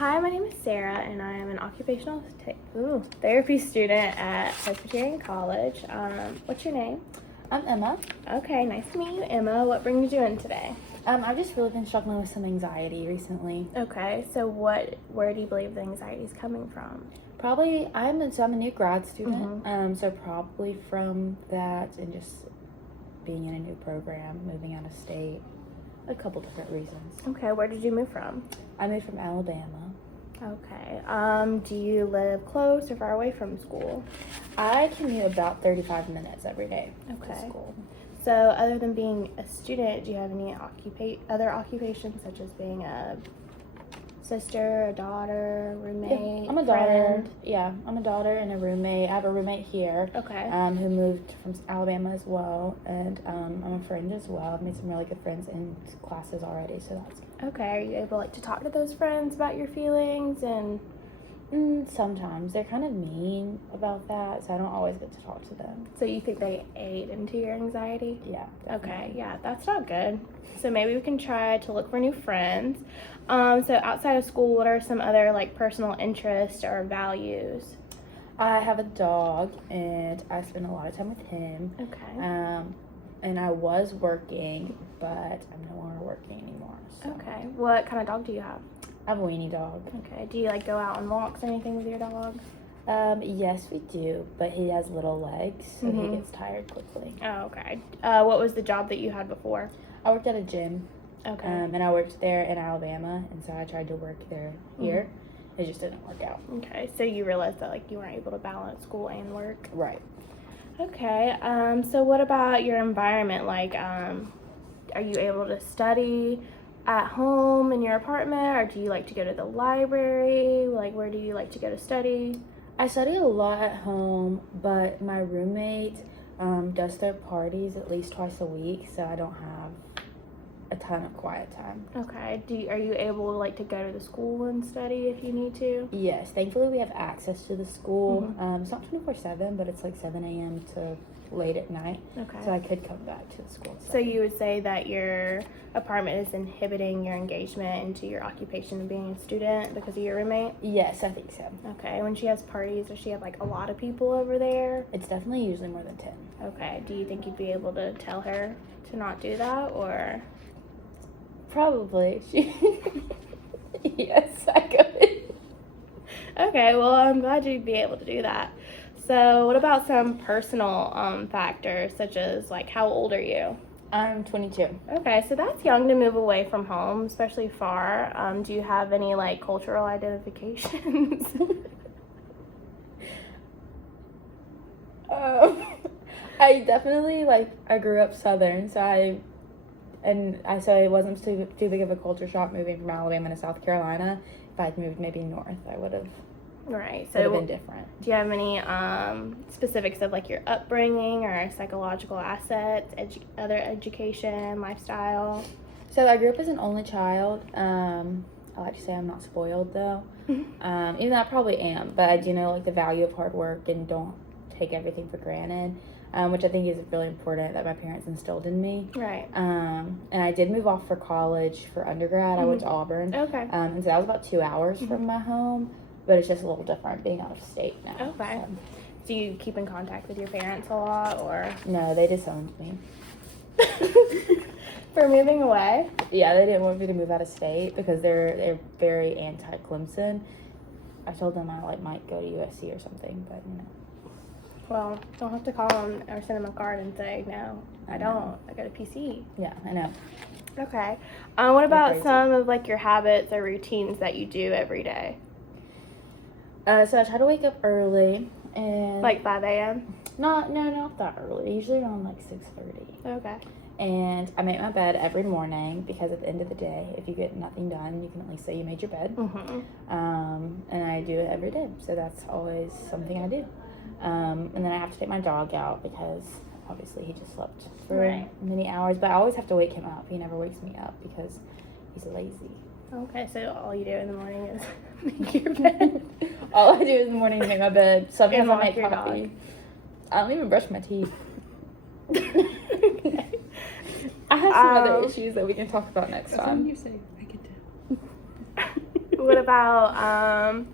Hi, my name is Sarah, and I am an occupational therapy student at Presbyterian College. What's your name? I'm Emma. Okay, nice to meet you, Emma. What brings you in today? I've just really been struggling with some anxiety recently. Okay, so where do you believe the anxiety is coming from? Probably, I'm a new grad student, so probably from that and just being in a new program, moving out of state, a couple different reasons. Okay, where did you move from? I moved from Alabama. Okay, do you live close or far away from school? I commute about 35 minutes every day to Okay. school. So other than being a student, do you have any other occupations such as being a sister, a daughter, roommate? I'm a daughter. friend? Yeah, I'm a daughter and a roommate. I have a roommate here. Okay. Who moved from Alabama as well, and I'm a friend as well. I've made some really good friends in classes already, so that's good. Okay, are you able to talk to those friends about your feelings and? Sometimes they're kind of mean about that, so I don't always get to talk to them. So you think they aid into your anxiety? Yeah. Okay, definitely. yeah, that's not good. So maybe we can try to look for new friends. So outside of school, what are some other personal interests or values? I have a dog, and I spend a lot of time with him. Okay. And I was working, but I'm no longer working anymore. So. Okay. What kind of dog do you have? I have a weenie dog. Okay. Do you go out on walks or anything with your dog? Yes, we do, but he has little legs, so he gets tired quickly. Oh, okay. What was the job that you had before? I worked at a gym. Okay. And I worked there in Alabama, and so I tried to work there here. It just didn't work out. Okay. So you realized that you weren't able to balance school and work. Right. Okay. So what about your environment? Are you able to study at home in your apartment, or do you like to go to the library? Where do you like to go to study? I study a lot at home, but my roommate does their parties at least twice a week, so I don't have a ton of quiet time. Okay. Are you able to go to the school and study if you need to? Yes, thankfully we have access to the school. It's not 24/7, but it's 7 a.m. to late at night. Okay. So I could come back to the school. So you would say that your apartment is inhibiting your engagement into your occupation of being a student because of your roommate? Yes, I think so. Okay. When she has parties, does she have a lot of people over there? It's definitely usually more than 10. Okay. Do you think you'd be able to tell her to not do that, or? Probably. Yes, I could. Okay, well, I'm glad you'd be able to do that. So what about some personal factors, such as how old are you? I'm 22. Okay, so that's young to move away from home, especially far. Do you have any cultural identifications? I definitely I grew up Southern, so it wasn't too big of a culture shock moving from Alabama to South Carolina. If I'd moved maybe north, I would have. Right. So So been different. do you have any specifics of your upbringing or psychological assets, other education, lifestyle? So I grew up as an only child. I like to say I'm not spoiled though. Even though I probably am, but I do know the value of hard work and don't take everything for granted. Which I think is really important that my parents instilled in me. Right. And I did move off for college for undergrad. I went to Auburn. Okay. And so that was about 2 hours from my home, but it's just a little different being out of state now. Okay. So. Do you keep in contact with your parents a lot, or? No, they disowned me. For moving away? Yeah, they didn't want me to move out of state because they're very anti-Clemson. I told them I might go to USC or something, but Well, don't have to call them or send them a card and say, no, I don't. I go to PC. Yeah, I know. Okay. What about crazy. some of your habits or routines that you do every day? So I try to wake up early and 5 a.m.? not that early. Usually around 6:30. Okay. And I make my bed every morning because at the end of the day, if you get nothing done, you can at least say you made your bed. And I do it every day, so that's always something I do. And then I have to take my dog out because obviously he just slept for many hours, but I always have to wake him up. He never wakes me up because he's lazy. Okay, so all you do in the morning is make your bed. All I do in the morning is make my bed. Sometimes And I walk make your coffee. dog. I don't even brush my teeth. I have some other issues that we can talk about next time. You say I get to. what about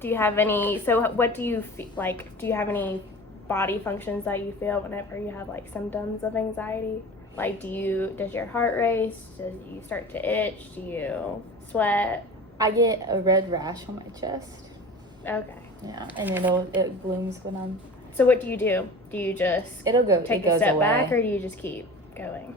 do you have any? So what do you feel like? Do you have any body functions that you feel whenever you have like symptoms of anxiety? Like, does your heart race? Do you start to itch? Do you sweat? I get a red rash on my chest. Okay. Yeah, and it blooms when I'm. So what do you do? Do you just It'll go. take it goes a step away. back, or do you just keep going?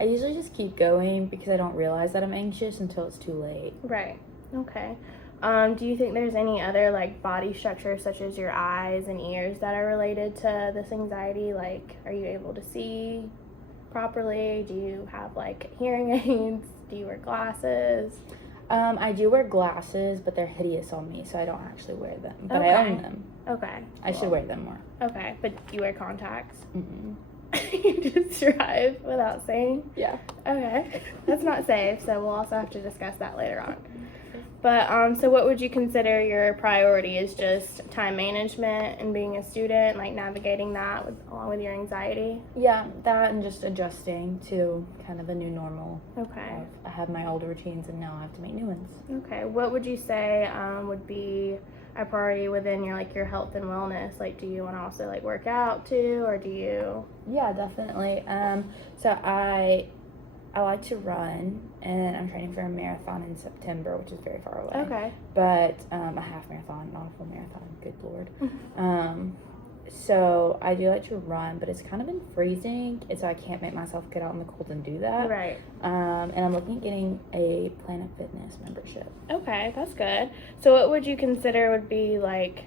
I usually just keep going because I don't realize that I'm anxious until it's too late. Right. Okay. Do you think there's any other like body structures such as your eyes and ears that are related to this anxiety? Like, are you able to see properly? Do you have like hearing aids? Do you wear glasses? I do wear glasses, but they're hideous on me, so I don't actually wear them. But Okay. I own them. Okay. I should wear them more. Okay, but you wear contacts? Mm-mm. You just drive without saying? Yeah. Okay. That's not safe, so we'll also have to discuss that later on. But so what would you consider your priority? Is just time management and being a student, like navigating that along with your anxiety? Yeah, that and just adjusting to kind of a new normal. Okay. I have my old routines and now I have to make new ones. Okay. What would you say would be a priority within your health and wellness? Like, do you want to also like work out too, or do you? Yeah, definitely. So I like to run, and I'm training for a marathon in September, which is very far away. Okay. But a half marathon, not a full marathon. Good Lord. So I do like to run, but it's kind of been freezing, and so I can't make myself get out in the cold and do that. Right. And I'm looking at getting a Planet Fitness membership. Okay, that's good. So what would you consider would be like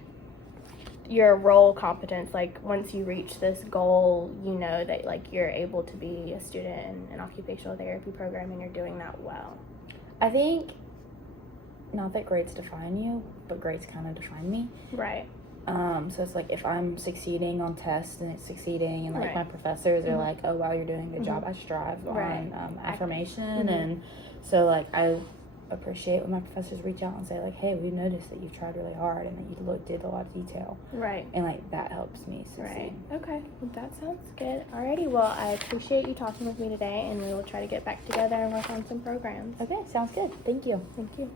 your role competence? Like, once you reach this goal, you know that like you're able to be a student in an occupational therapy program and you're doing that well. I think not that grades define you, but grades kind of define me. Right. So it's like if I'm succeeding on tests and it's succeeding, and like Right. my professors are Mhm. like, "Oh wow, you're doing a good job," Mhm. I strive Right. on affirmation, Mhm. and so like I appreciate when my professors reach out and say like, "Hey, we noticed that you tried really hard and that you did a lot of detail," Right. and like that helps me succeed. Right. Okay. Well, that sounds good. Alrighty. Well, I appreciate you talking with me today, and we will try to get back together and work on some programs. Okay, sounds good. Thank you. Thank you.